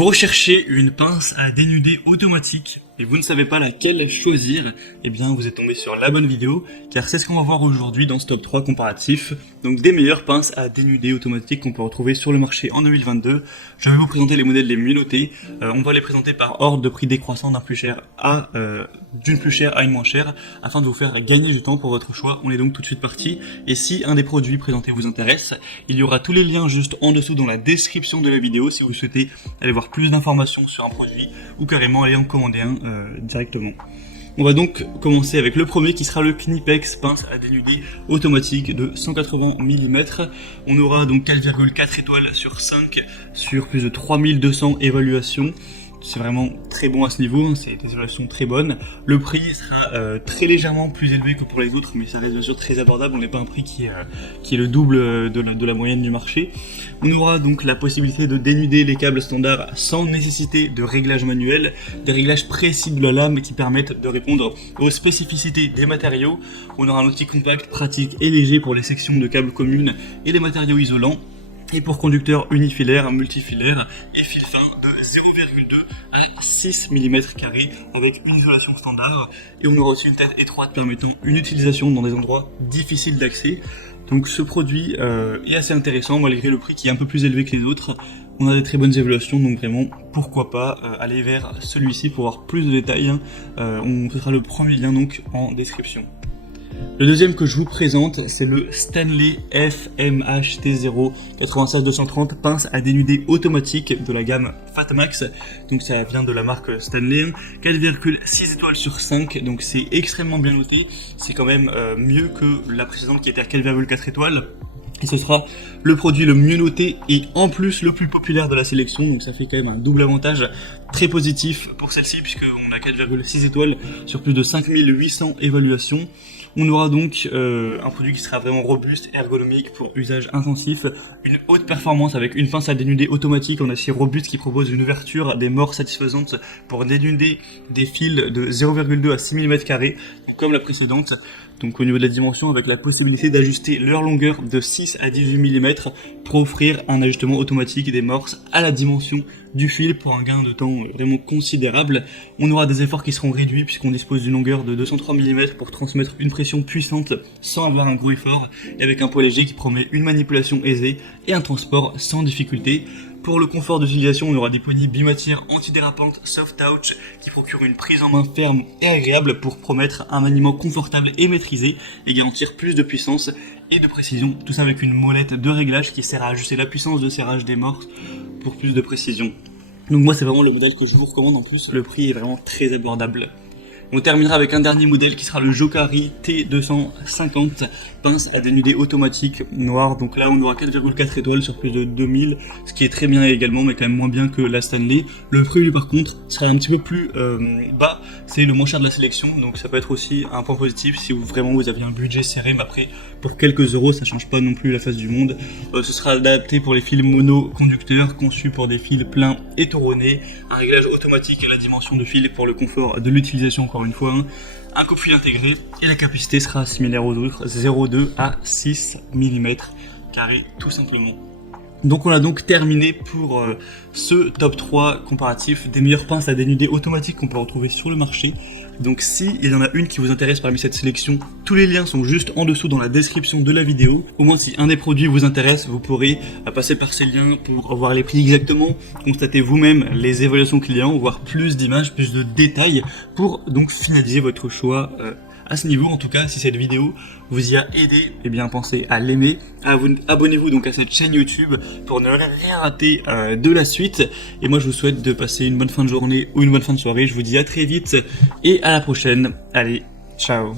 Vous recherchez une pince à dénuder automatique et vous ne savez pas laquelle choisir, eh bien vous êtes tombé sur la bonne vidéo, car c'est ce qu'on va voir aujourd'hui dans ce top 3 comparatif, donc des meilleures pinces à dénuder automatique qu'on peut retrouver sur le marché en 2022. Je vais vous présenter les modèles les mieux notés, on va les présenter par ordre de prix décroissant d'une plus chère à une moins chère, afin de vous faire gagner du temps pour votre choix. On est donc tout de suite parti, et si un des produits présentés vous intéresse, il y aura tous les liens juste en dessous dans la description de la vidéo si vous souhaitez aller voir plus d'informations sur un produit, ou carrément aller en commander un directement. On va donc commencer avec le premier qui sera le Knipex pince à dénuder automatique de 180 mm. On aura donc 4,4 étoiles sur 5 sur plus de 3200 évaluations. C'est vraiment très bon à ce niveau, c'est des évaluations très bonnes. Le prix sera très légèrement plus élevé que pour les autres, mais ça reste bien sûr très abordable. On n'est pas un prix qui est le double de la moyenne du marché. On aura donc la possibilité de dénuder les câbles standards sans nécessité de réglage manuel, des réglages précis de la lame qui permettent de répondre aux spécificités des matériaux. On aura un outil compact, pratique et léger pour les sections de câbles communes et les matériaux isolants, et pour conducteurs unifilaires, multifilaires et fil fin de 0,2 à 6 mm avec une isolation standard. Et on aura aussi une tête étroite permettant une utilisation dans des endroits difficiles d'accès. Donc ce produit est assez intéressant malgré le prix qui est un peu plus élevé que les autres. On a des très bonnes évaluations, donc vraiment pourquoi pas aller vers celui-ci pour voir plus de détails. On fera le premier lien donc en description. Le deuxième que je vous présente, c'est le Stanley FMHT0 96-230 pince à dénuder automatique de la gamme Fatmax. Donc ça vient de la marque Stanley, 4,6 étoiles sur 5, donc c'est extrêmement bien noté. C'est quand même mieux que la précédente qui était à 4,4 étoiles. Et ce sera le produit le mieux noté et en plus le plus populaire de la sélection, donc ça fait quand même un double avantage très positif pour celle-ci puisqu'on a 4,6 étoiles sur plus de 5800 évaluations. On aura donc un produit qui sera vraiment robuste, ergonomique pour usage intensif, une haute performance avec une pince à dénuder automatique en acier robuste qui propose une ouverture des mors satisfaisante pour dénuder des fils de 0,2 à 6 mm comme la précédente. Donc au niveau de la dimension, avec la possibilité d'ajuster leur longueur de 6 à 18 mm pour offrir un ajustement automatique des morses à la dimension du fil pour un gain de temps vraiment considérable. On aura des efforts qui seront réduits puisqu'on dispose d'une longueur de 203 mm pour transmettre une pression puissante sans avoir un gros effort, et avec un poids léger qui promet une manipulation aisée et un transport sans difficulté. Pour le confort d'utilisation, on aura des poignées bimatières antidérapantes soft touch qui procurent une prise en main ferme et agréable pour promettre un maniement confortable et maîtrisé et garantir plus de puissance et de précision. Tout ça avec une molette de réglage qui sert à ajuster la puissance de serrage des morses pour plus de précision. Donc moi c'est vraiment le modèle que je vous recommande, en plus le prix est vraiment très abordable. On terminera avec un dernier modèle qui sera le Jokari T250 pince à dénuder automatique noir. Donc là on aura 4,4 étoiles sur plus de 2000, ce qui est très bien également, mais quand même moins bien que la Stanley. Le prix lui par contre sera un petit peu plus bas, c'est le moins cher de la sélection, donc ça peut être aussi un point positif si vous aviez un budget serré, mais après pour quelques euros ça change pas non plus la face du monde. Ce sera adapté pour les fils mono conducteurs, conçu pour des fils pleins et tauronnés, un réglage automatique à la dimension de fil pour le confort de l'utilisation encore une fois, un coupe-fil intégré, et la capacité sera similaire aux autres, 0,2 à 6 mm tout simplement. Donc on a donc terminé pour ce top 3 comparatif des meilleures pinces à dénuder automatiques qu'on peut retrouver sur le marché. Donc si il y en a une qui vous intéresse parmi cette sélection, tous les liens sont juste en dessous dans la description de la vidéo. Au moins si un des produits vous intéresse, vous pourrez passer par ces liens pour voir les prix exactement, constater vous-même les évaluations clients, voir plus d'images, plus de détails pour donc finaliser votre choix à ce niveau. En tout cas, si cette vidéo vous y a aidé, eh bien pensez à l'aimer, abonnez-vous donc à cette chaîne YouTube pour ne rien rater de la suite. Et moi je vous souhaite de passer une bonne fin de journée ou une bonne fin de soirée. Je vous dis à très vite et à la prochaine. Allez, ciao.